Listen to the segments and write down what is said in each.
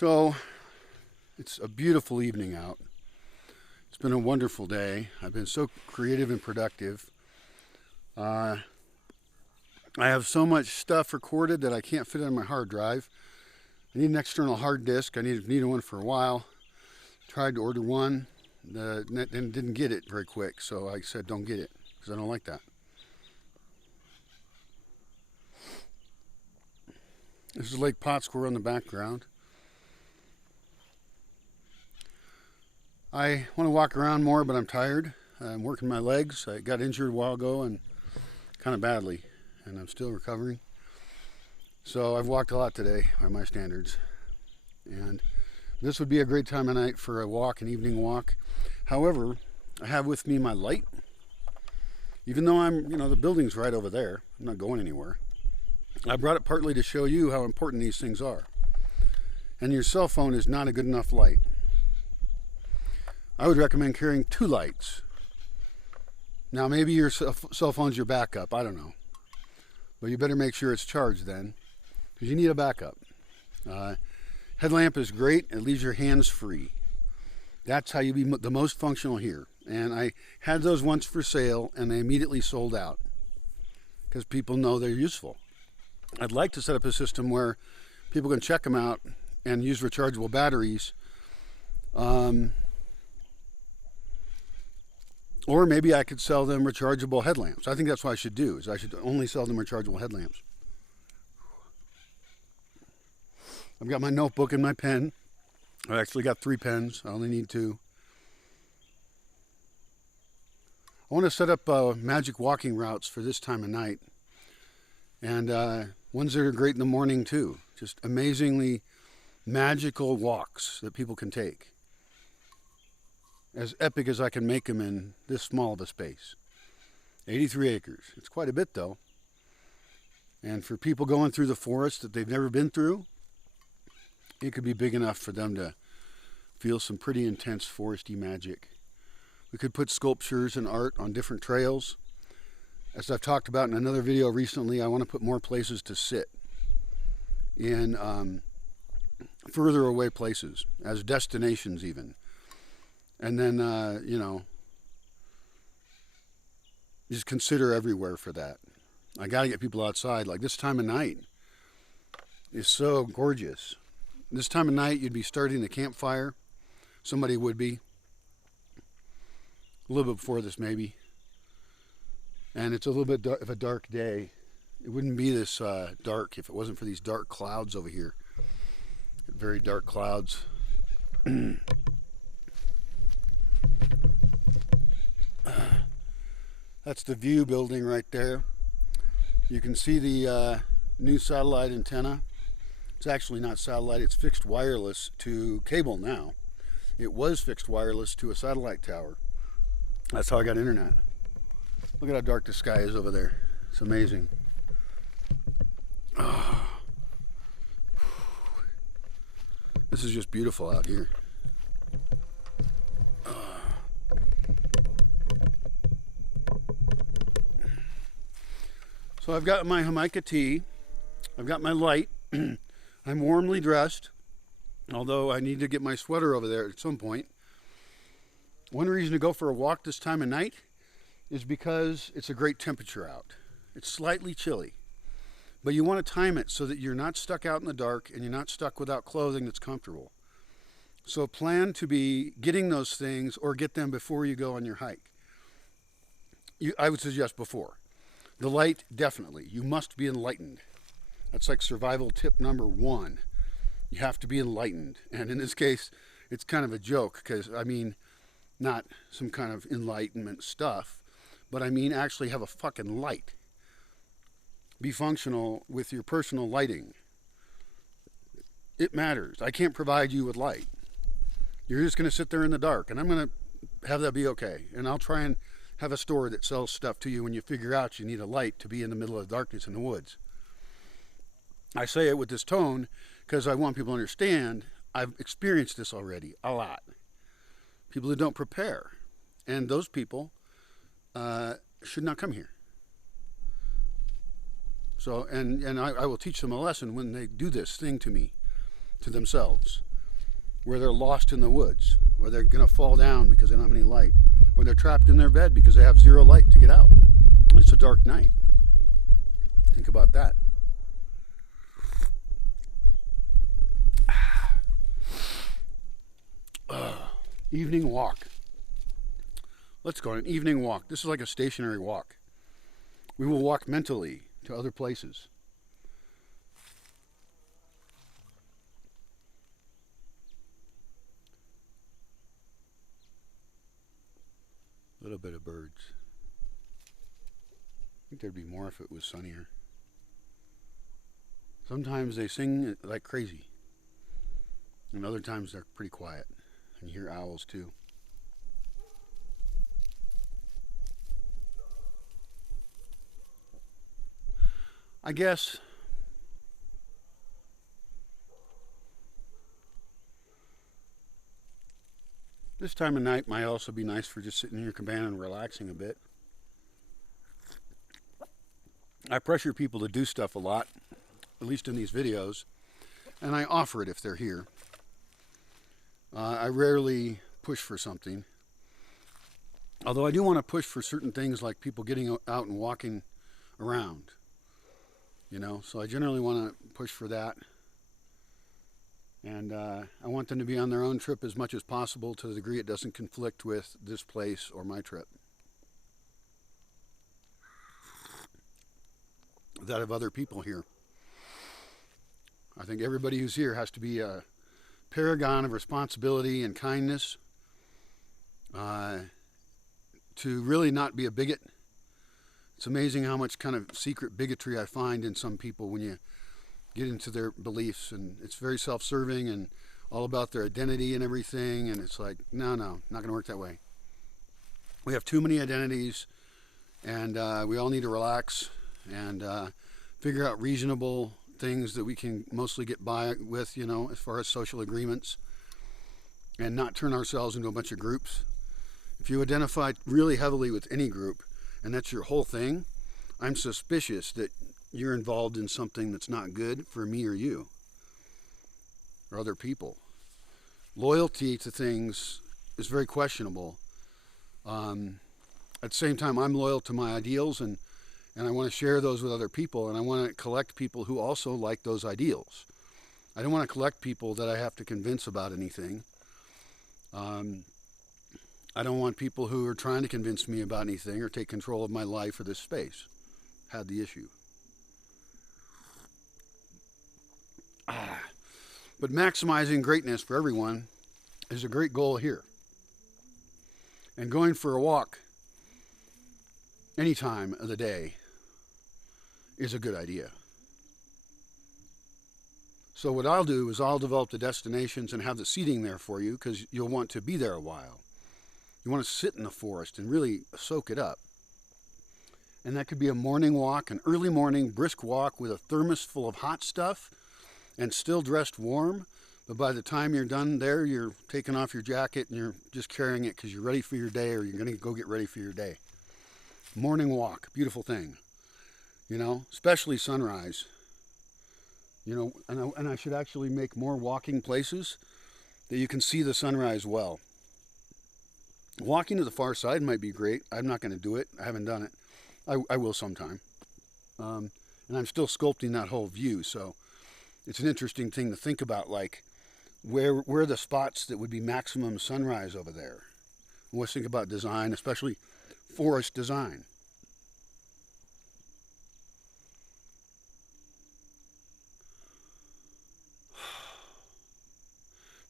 So, it's a beautiful evening out. It's been a wonderful day. I've been so creative and productive. I have so much stuff recorded that I can't fit it on my hard drive. I need an external hard disk. I needed one for a while. Tried to order one and didn't get it very quick, so I said don't get it because I don't like that. This is Lake Pottsquare in the background. I want to walk around more, but I'm tired. I'm working my legs. I got injured a while ago and kind of badly, and I'm still recovering. So I've walked a lot today by my standards. And this would be a great time of night for a walk, an evening walk. However, I have with me my light. Even though the building's right over there, I'm not going anywhere. I brought it partly to show you how important these things are. And your cell phone is not a good enough light. I would recommend carrying 2 lights. Now maybe your cell phone's your backup, I don't know. But you better make sure it's charged then, because you need a backup. Headlamp is great, it leaves your hands free. That's how you be the most functional here. And I had those once for sale and they immediately sold out because people know they're useful. I'd like to set up a system where people can check them out and use rechargeable batteries. Or maybe I could sell them rechargeable headlamps. I think that's what I should do, is I should only sell them rechargeable headlamps. I've got my notebook and my pen. I've actually got 3 pens. I only need 2. I want to set up magic walking routes for this time of night. And ones that are great in the morning too. Just amazingly magical walks that people can take. As epic as I can make them in this small of a space. 83 acres. It's quite a bit though. And for people going through the forest that they've never been through, it could be big enough for them to feel some pretty intense foresty magic. We could put sculptures and art on different trails. As I've talked about in another video recently, I want to put more places to sit in further away places, as destinations even. And then, just consider everywhere for that. I got to get people outside. Like this time of night is so gorgeous. This time of night, you'd be starting the campfire. Somebody would be. A little bit before this, maybe. And it's a little bit of a dark day. It wouldn't be this dark if it wasn't for these dark clouds over here. Very dark clouds. That's the View building right there. You can see the new satellite antenna. It's actually not satellite, it's fixed wireless to cable now. It was fixed wireless to a satellite tower. That's how I got internet. Look at how dark the sky is over there. It's amazing. Oh. This is just beautiful out here. So I've got my Jamaica tea. I've got my light. I'm warmly dressed, although I need to get my sweater over there at some point. One reason to go for a walk this time of night is because it's a great temperature out. It's slightly chilly, but you want to time it so that you're not stuck out in the dark and you're not stuck without clothing that's comfortable. So plan to be getting those things or get them before you go on your hike. I would suggest before. The light, definitely. You must be enlightened. That's like survival tip number 1. You have to be enlightened. And in this case, it's kind of a joke because, not some kind of enlightenment stuff, but I mean actually have a fucking light. Be functional with your personal lighting. It matters. I can't provide you with light. You're just going to sit there in the dark, and I'm going to have that be okay. And I'll try and have a store that sells stuff to you when you figure out you need a light to be in the middle of the darkness in the woods. I say it with this tone because I want people to understand I've experienced this already a lot. People who don't prepare. And those people should not come here. So, and I will teach them a lesson when they do this thing to me, to themselves. where they're lost in the woods, or they're going to fall down because they don't have any light, or they're trapped in their bed because they have zero light to get out. It's a dark night. Think about that. Evening walk. Let's go on an evening walk. This is like a stationary walk. We will walk mentally to other places. A little bit of birds. I think there'd be more if it was sunnier. Sometimes they sing like crazy, and other times they're pretty quiet. And you hear owls too. I guess this time of night might also be nice for just sitting in your cabana and relaxing a bit. I pressure people to do stuff a lot, at least in these videos, and I offer it if they're here. I rarely push for something, although I do want to push for certain things like people getting out and walking around, you know, so I generally want to push for that. And I want them to be on their own trip as much as possible to the degree it doesn't conflict with this place or my trip. That of other people here. I think everybody who's here has to be a paragon of responsibility and kindness, to really not be a bigot. It's amazing how much kind of secret bigotry I find in some people when you get into their beliefs, and it's very self-serving and all about their identity and everything, and it's like, no, not going to work that way. We have too many identities, and we all need to relax and figure out reasonable things that we can mostly get by with, you know, as far as social agreements, and not turn ourselves into a bunch of groups. If you identify really heavily with any group, and that's your whole thing, I'm suspicious that you're involved in something that's not good for me or you or other people. Loyalty to things is very questionable. At the same time, I'm loyal to my ideals, and I want to share those with other people, and I want to collect people who also like those ideals. I don't want to collect people that I have to convince about anything. I don't want people who are trying to convince me about anything or take control of my life or this space. Had the issue. But maximizing greatness for everyone is a great goal here. And going for a walk any time of the day is a good idea. So what I'll do is I'll develop the destinations and have the seating there for you, because you'll want to be there a while. You want to sit in the forest and really soak it up. And that could be a morning walk, an early morning brisk walk with a thermos full of hot stuff and still dressed warm. But by the time you're done there, you're taking off your jacket and you're just carrying it because you're ready for your day, or you're going to go get ready for your day. Morning walk, beautiful thing. You know, especially sunrise. You know, and I should actually make more walking places that you can see the sunrise well. Walking to the far side might be great. I'm not going to do it. I haven't done it. I will sometime. And I'm still sculpting that whole view, so it's an interesting thing to think about, like where are the spots that would be maximum sunrise over there. Let's think about design, especially forest design.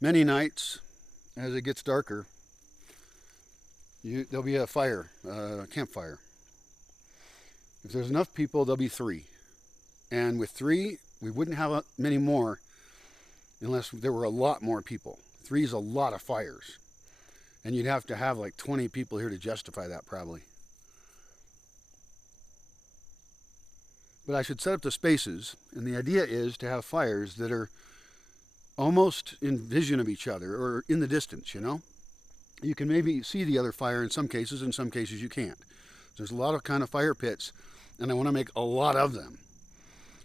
Many nights, as it gets darker, there'll be a fire, a campfire. If there's enough people, there'll be 3. And with 3, we wouldn't have many more unless there were a lot more people. 3 is a lot of fires. And you'd have to have like 20 people here to justify that, probably. But I should set up the spaces, and the idea is to have fires that are almost in vision of each other, or in the distance, you know? You can maybe see the other fire in some cases you can't. There's a lot of kind of fire pits, and I want to make a lot of them.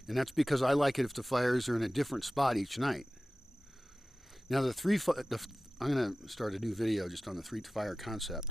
And that's because I like it if the fires are in a different spot each night. Now I'm going to start a new video just on the 3 fire concept.